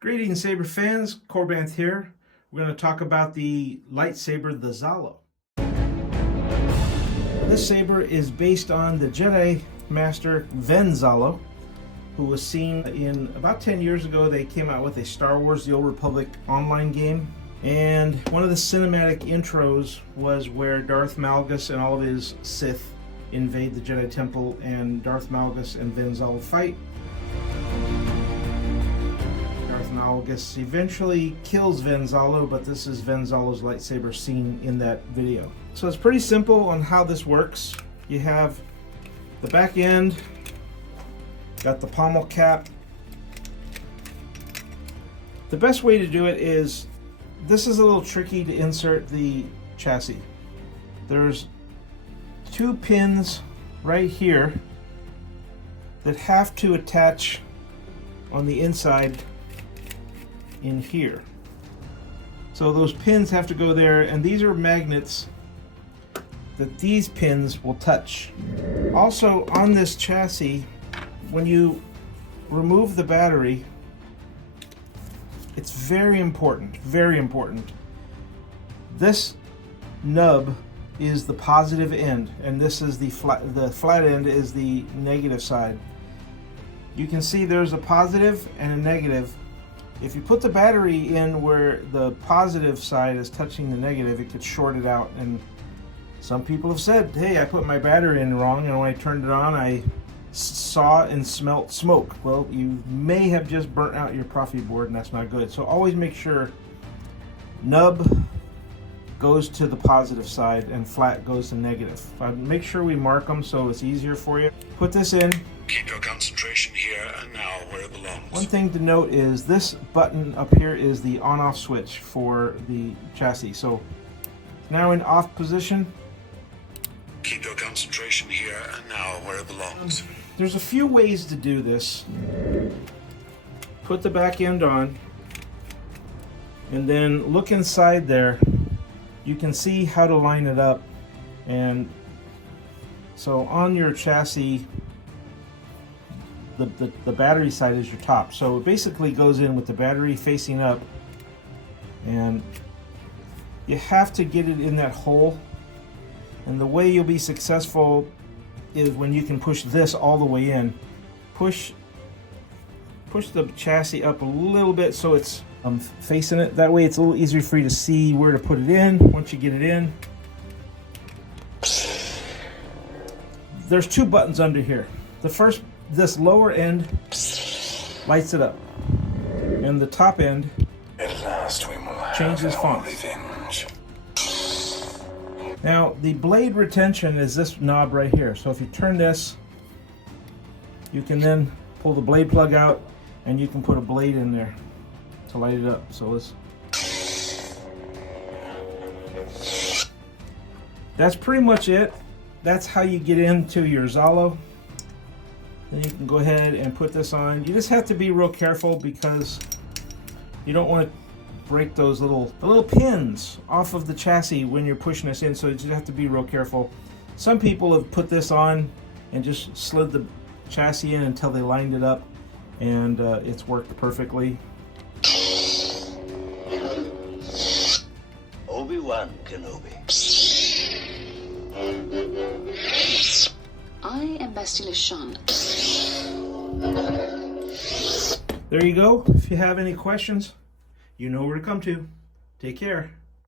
Greetings, Saber fans. Korbanth here. We're going to talk about the lightsaber, the Zallow. This saber is based on the Jedi master Zallow, who was seen in about 10 years ago. They came out with a Star Wars The Old Republic online game. And one of the cinematic intros was where Darth Malgus and all of his Sith invade the Jedi Temple, and Darth Malgus and Zallow fight. Darth Malgus eventually kills Zallow, but this is Zallow's lightsaber seen in that video. So it's pretty simple on how this works. You have the back end, got the pommel cap. The best way to do it is, this is a little tricky to insert the chassis. There's two pins right here that have to attach on the inside in here. So those pins have to go there, and these are magnets that these pins will touch. Also on this chassis, when you remove the battery, it's very important, very important. This nub is the positive end, and this is the flat end is the negative side. You can see there's a positive and a negative. If you put the battery in where the positive side is touching the negative, it could short it out. And some people have said, hey, I put my battery in wrong, and when I turned it on, I saw and smelt smoke. Well, you may have just burnt out your proffie board, and that's not good. So always make sure nub goes to the positive side and flat goes to negative. Make sure we mark them so it's easier for you. Put this in. Keep your concentration here and now where it belongs. One thing to note is this button up here is the on-off switch for the chassis. So now in off position. Keep your concentration here and now where it belongs. There's a few ways to do this. Put the back end on, and then look inside there. You can see how to line it up. And so on your chassis, the battery side is your top. So it basically goes in with the battery facing up, and you have to get it in that hole. And the way you'll be successful is when you can push this all the way in. Push the chassis up a little bit so it's facing it. That way it's a little easier for you to see where to put it in once you get it in. There's two buttons under here. The first, this lower end lights it up, and the top end At last we will have changes font. revenge. Now the blade retention is this knob right here. So if you turn this, you can then pull the blade plug out, and you can put a blade in there to light it up. So that's pretty much it. That's how you get into your Zallow. Then you can go ahead and put this on. You just have to be real careful because you don't want to break those little pins off of the chassis when you're pushing this in. So you just have to be real careful. Some people have put this on and just slid the chassis in until they lined it up, and it's worked perfectly. Obi-Wan Kenobi. I am Bastila Shan. There you go. If you have any questions, you know where to come to. Take care.